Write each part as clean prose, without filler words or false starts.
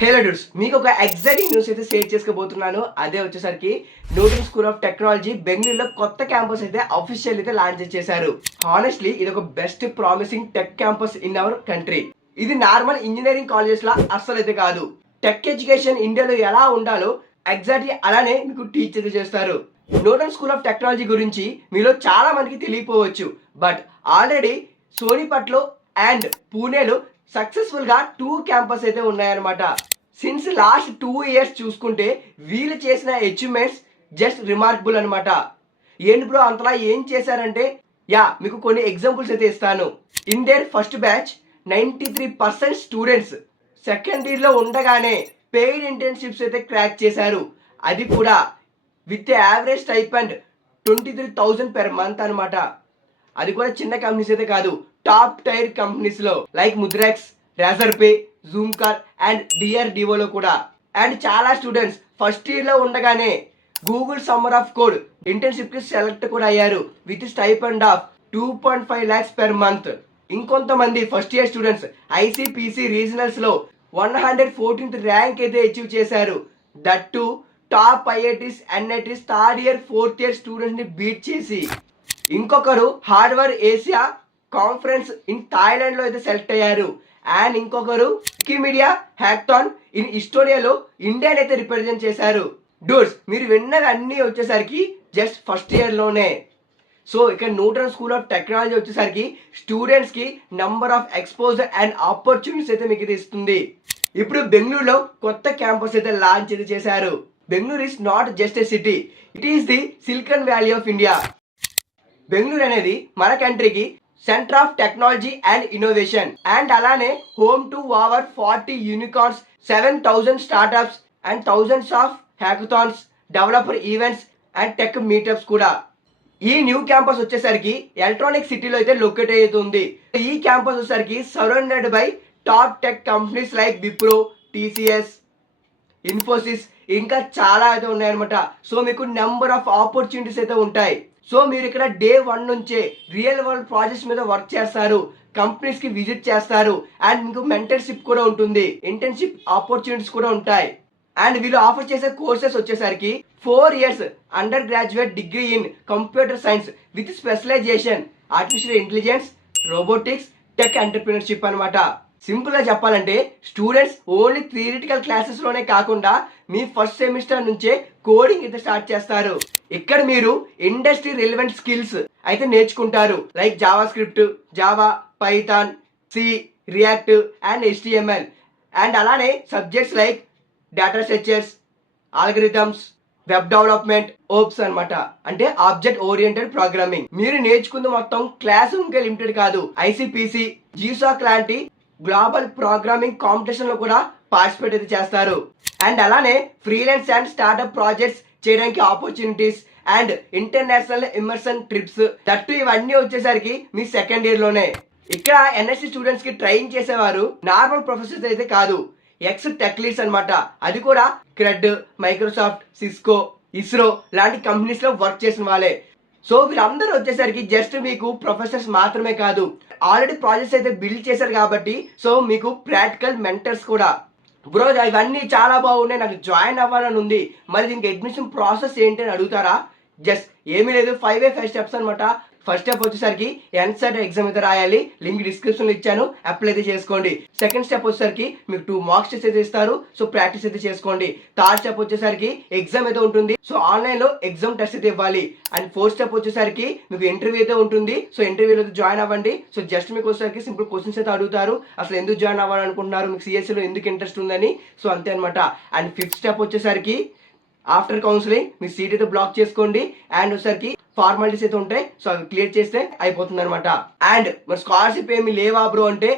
Hello dudes, మీకు ఒక exciting news అయితే షేర్ చేసుకోబోతున్నాను. అదే వచ్చేసరికి న్యూటన్ స్కూల్ ఆఫ్ టెక్నాలజీ బెంగళూరులో కొత్త క్యాంపస్ అయితే అఫీషియల్ అయితే లాంచ్ చేశారు. హానెస్ట్లీ ఇది ఒక best promising tech campus in our country. ఇది నార్మల్ ఇంజనీరింగ్ కాలేజెస్ లా అస్సలు అయితే కాదు. టెక్ ఎడ్యుకేషన్ ఇండియాలో ఎలా ఉండాలో ఎగ్జాక్ట్లీ అలానే మీకు టీచ్ అయితే చేస్తారు. న్యూటన్ స్కూల్ ఆఫ్ టెక్నాలజీ గురించి మీలో చాలా మందికి తెలియకపోవచ్చు, బట్ ఆల్రెడీ సోనిపట్లో అండ్ పూణేలో సక్సెస్ఫుల్ గా 2 క్యాంపస్ అయితే ఉన్నాయన్నమాట. సిన్స్ లాస్ట్ 2 ఇయర్స్ చూసుకుంటే వీళ్ళు చేసిన అచీవ్మెంట్స్ జస్ట్ రిమార్కబుల్ అనమాట. ఏంటి బ్రో అంతలా ఏం చేశారంటే, మీకు కొన్ని ఎగ్జాంపుల్స్ అయితే ఇస్తాను. In there first batch 93% students second year లో ఉండగానే పెయిడ్ ఇంటర్న్షిప్స్ అయితే క్రాక్ చేశారు. అది కూడా with average stipend 23,000 per month అనమాట. అది కూడా చిన్న కంపెనీస్ అయితే కాదు, టాప్ టైర్ కంపెనీస్ లో like Mudrex, Razorpay, Zoomcar and డిఆర్డిఓలో కూడా. అండ్ చాలా స్టూడెంట్స్ ఫస్ట్ ఇయర్ లో ఉండగానే Google summer of code internship కి సెలెక్ట్ కూడా అయ్యారు with stipend of 2.5 lakhs per month. ఇంకొంతమంది first year students ICPC regionals లో 114th ర్యాంక్ అయితే అచీవ్ చేశారు. That too top IITs NITs third year fourth year students ని బీట్ చేసి. ఇంకొకరు hardware Asia conference in Thailand లో అయితే సెలెక్ట్ అయ్యారు. అండ్ ఇంకొకరు వికీమీడియా హ్యాక్థాన్ ఇన్ ఇస్టోనియాలో ఇండియాని అయితే రిప్రజెంట్ చేశారు. డూడ్స్, మీరు విన్నది అన్ని వచ్చేసరికి జస్ట్ ఫస్ట్ ఇయర్ లోనే. సో ఇక్కడ న్యూటన్ స్కూల్ ఆఫ్ టెక్నాలజీ వచ్చేసరికి స్టూడెంట్స్ కి number of exposure and opportunities అయితే మీకు ఇది ఇస్తుంది. ఇప్పుడు బెంగళూరులో కొత్త క్యాంపస్ అయితే లాంచ్ అయితే చేశారు. Bengaluru is not just a city, it is the silicon valley of India. Bengaluru అనేది మన కంట్రీకి centre of technology and innovation and అలానే home to over 40 unicorns, 7,000 startups and thousands of hackathons, developer events and tech meetups కూడా. ఈ new campus వచ్చేసరికి electronic సిటీలో అయితే locate అవుతుంది. ఈ క్యాంపస్ వచ్చేసరికి surrounded by top tech companies like Wipro, TCS, Infosys ఇంకా చాలా అయితే ఉన్నాయన్నమాట. సో మీకు నెంబర్ ఆఫ్ ఆపర్చునిటీస్ అయితే ఉంటాయి. సో మీరు ఇక్కడ డే 1 నుంచే రియల్ వరల్డ్ ప్రాజెక్ట్స్ మీద వర్క్ చేస్తారు, కంపెనీస్ కి విజిట్ చేస్తారు అండ్ మీకు మెంటర్షిప్ కూడా ఉంటుంది, ఇంటర్న్షిప్ ఆపర్చునిటీస్ కూడా ఉంటాయి. అండ్ వీళ్ళు ఆఫర్ చేసే కోర్సెస్ వచ్చేసరికి 4 years undergraduate degree in computer science with specialisation artificial intelligence, robotics, tech entrepreneurship అనమాట. సింపుల్ గా చెప్పాలంటే స్టూడెంట్స్ ఓన్లీ థియరిటికల్ క్లాసెస్ లోనే కాకుండా మీ ఫస్ట్ సెమిస్టర్ నుంచే కోడింగ్ అయితే స్టార్ట్ చేస్తారు. ఇక్కడ మీరు ఇండస్ట్రీ రిలవెంట్ స్కిల్స్ అయితే నేర్చుకుంటారు like JavaScript, Java, Python, C, React and HTML. And అలానే subjects like data structures, algorithms, web development, OOPs అనమాట. అంటే ఆబ్జెక్ట్ ఓరియంటెడ్ ప్రోగ్రామింగ్. మీరు నేర్చుకుంది మొత్తం క్లాస్ రూమ్ కే లిమిటెడ్ కాదు, ఐసిపిసి, జీసాక్ లాంటి గ్లోబల్ ప్రోగ్రామింగ్ కాంపిటీషన్ లో కూడా పార్టిసిపేట్ అయితే చేస్తారు. అండ్ అలానే ఫ్రీలాన్స్ అండ్ స్టార్ట్అప్ ప్రాజెక్ట్స్ చేయడానికి opportunities and international immersion trips. That ఇవన్నీ వచ్చేసరికి మీ సెకండ్ ఇయర్ లోనే. ఇక్కడ ఎన్ఎస్సి స్టూడెంట్స్ కి ట్రైన్ చేసేవారు నార్మల్ ప్రొఫెసర్స్ అయితే కాదు, ఎక్స్ టెక్ లీడ్స్ అనమాట. అది కూడా క్రెడ్, మైక్రోసాఫ్ట్, సిస్కో, ఇస్రో లాంటి కంపెనీస్ లో వర్క్ చేసిన వాళ్ళే. సో వీళ్ళందరూ వచ్చేసరికి జస్ట్ మీకు ప్రొఫెసర్స్ మాత్రమే కాదు, ఆల్రెడీ ప్రాజెక్ట్స్ అయితే బిల్డ్ చేశారు కాబట్టి సో మీకు ప్రాక్టికల్ మెంటర్స్ కూడా. బ్రో ఇవన్నీ చాలా బాగున్నాయి, నాకు జాయిన్ అవ్వాలని ఉంది, మరి దీనికి అడ్మిషన్ ప్రాసెస్ ఏంటి అని అడుగుతారా? జస్ట్ ఏమీ లేదు, 5 స్టెప్స్ అనమాట. ఫస్ట్ స్టెప్ వచ్చేసరికి ఎన్సెట్ ఎగ్జామ్ అయితే రాయాలి, లింక్ డిస్క్రిప్షన్ లో ఇచ్చాను, అప్లై అయితే చేసుకోండి. సెకండ్ స్టెప్ వచ్చేసరికి మీకు 2 మార్క్స్ టెస్ట్ అయితే ఇస్తారు, సో ప్రాక్టీస్ అయితే చేసుకోండి. థర్డ్ స్టెప్ వచ్చేసరికి ఎగ్జామ్ అయితే ఉంటుంది, సో ఆన్లైన్ లో ఎగ్జామ్ టెస్ట్ అయితే ఇవ్వాలి. అండ్ ఫోర్త్ స్టెప్ వచ్చేసరికి మీకు ఇంటర్వ్యూ అయితే ఉంటుంది, సో ఇంటర్వ్యూలో జాయిన్ అవ్వండి. సో జస్ట్ మీకు వచ్చేసరికి సింపుల్ క్వశ్చన్స్ అయితే అడుగుతారు, అసలు ఎందుకు జాయిన్ అవ్వాలనుకుంటున్నారు, మీకు సిఎస్సిలో ఎందుకు ఇంట్రెస్ట్ ఉందని, సో అంతే అనమాట. అండ్ ఫిఫ్త్ స్టెప్ వచ్చేసరికి ఆఫ్టర్ కౌన్సిలింగ్ మీ సీట్ అయితే బ్లాక్ చేసుకోండి. అండ్ వచ్చేసరికి ఫార్మాలిటీస్ అయితే ఉంటాయి, సో అవి క్లియర్ చేస్తే అయిపోతుంది అనమాట. అండ్ మరి స్కాలర్షిప్ ఏమి లేవా బ్రో అంటే,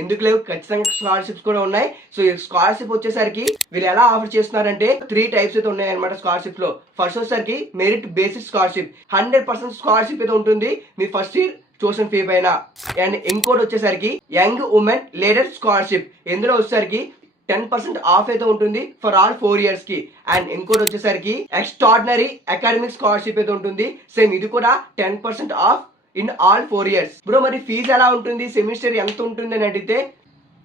ఎందుకు లేవు, ఖచ్చితంగా స్కాలర్షిప్స్ కూడా ఉన్నాయి. సో ఈ స్కాలర్షిప్ వచ్చేసరికి వీళ్ళు ఎలా ఆఫర్ చేస్తున్నారంటే 3 types అయితే ఉన్నాయి అనమాట స్కాలర్షిప్ లో. ఫస్ట్ వచ్చేసరికి మెరిట్ బేసిక్ స్కాలర్షిప్, 100% స్కాలర్షిప్ అయితే ఉంటుంది మీ ఫస్ట్ ఇయర్ ట్యూషన్ ఫీ పైన. అండ్ ఇంకోటి వచ్చేసరికి యంగ్ ఉమెన్ లీడర్ స్కాలర్షిప్, ఇందులో వచ్చేసరికి 10% ఆఫ్ అయితే ఉంటుంది ఫర్ ఆల్ 4 years కి. అండ్ ఇంకోటి వచ్చేసరికి ఎక్స్ట్రాడినరీ అకాడమిక్ స్కాలర్షిప్ అయితే ఉంటుంది, సేమ్ ఇది కూడా 10% of in all 4 years. Bro మరి ఫీజు ఎలా ఉంటుంది, సెమిస్టర్ ఎంత ఉంటుంది అని అడిగితే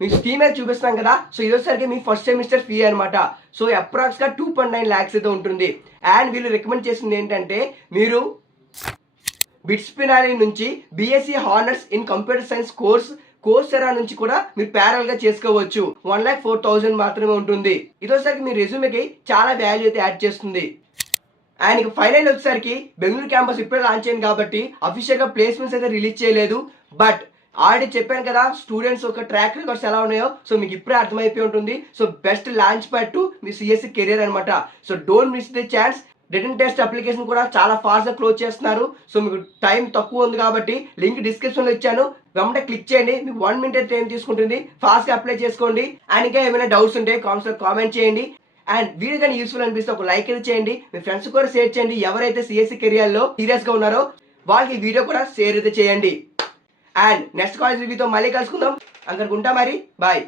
మీకు స్క్రీన్ మీద చూపిస్తాం కదా. సో ఇదొసరికి మీ ఫస్ట్ సెమిస్టర్ ఫీ అనమాట. సో అప్రాక్స్ గా 2.9 lakhs అయితే ఉంటుంది. అండ్ వీళ్ళు రికమెండ్ చేసింది ఏంటంటే మీరు బిట్స్ పినాలి నుంచి BSc honours in computer science Coursera నుంచి కూడా మీరు ప్యారల్ గా చేసుకోవచ్చు. 1,04,000 మాత్రమే ఉంటుంది. ఇదోసరికి మీ రెజ్యూమేకి చాలా వాల్యూ అయితే యాడ్ చేస్తుంది. అండ్ ఇక ఫైనల్ వచ్చేసరికి బెంగళూరు క్యాంపస్ ఇప్పుడే లాంచ్ అయింది కాబట్టి అఫీషియల్ గా ప్లేస్మెంట్స్ అయితే రిలీజ్ చేయలేదు. బట్ ఆల్రెడీ చెప్పాను కదా స్టూడెంట్స్ ఒక ట్రాక్ రికార్డ్స్ ఎలా ఉన్నాయో. సో మీకు ఇప్పుడే అర్థమైపోయి ఉంటుంది. So best launch pad to మీ సిఎస్సి కెరియర్ అనమాట. So don't miss the chance. Written test application కూడా చాలా ఫాస్ట్ గా క్లోజ్ చేస్తున్నారు. సో మీకు టైం తక్కువ ఉంది కాబట్టి లింక్ డిస్క్రిప్షన్ లో ఇచ్చాను, వెంటనే క్లిక్ చేయండి. మీకు 1 minute టైం తీసుకుంటుంది. ఫాస్ట్ గా అప్లై చేసుకోండి. అండ్ ఇంకా ఏమైనా డౌట్స్ ఉంటే కామెంట్స్ లో కామెంట్ చేయండి. అండ్ వీడియో కానీ యూస్ఫుల్ అనిపిస్తే ఒక లైక్ అయితే చేయండి. మీ ఫ్రెండ్స్ కూడా షేర్ చేయండి. ఎవరైతే సిఎస్సి కెరియర్ లో సీరియస్ గా ఉన్నారో వాళ్ళకి ఈ వీడియో కూడా షేర్ అయితే చేయండి. అండ్ నెక్స్ట్ కాలేజ్ రివ్యూతో మళ్ళీ కలుసుకుందాం. అక్కడికి ఉంటా మరి. బాయ్.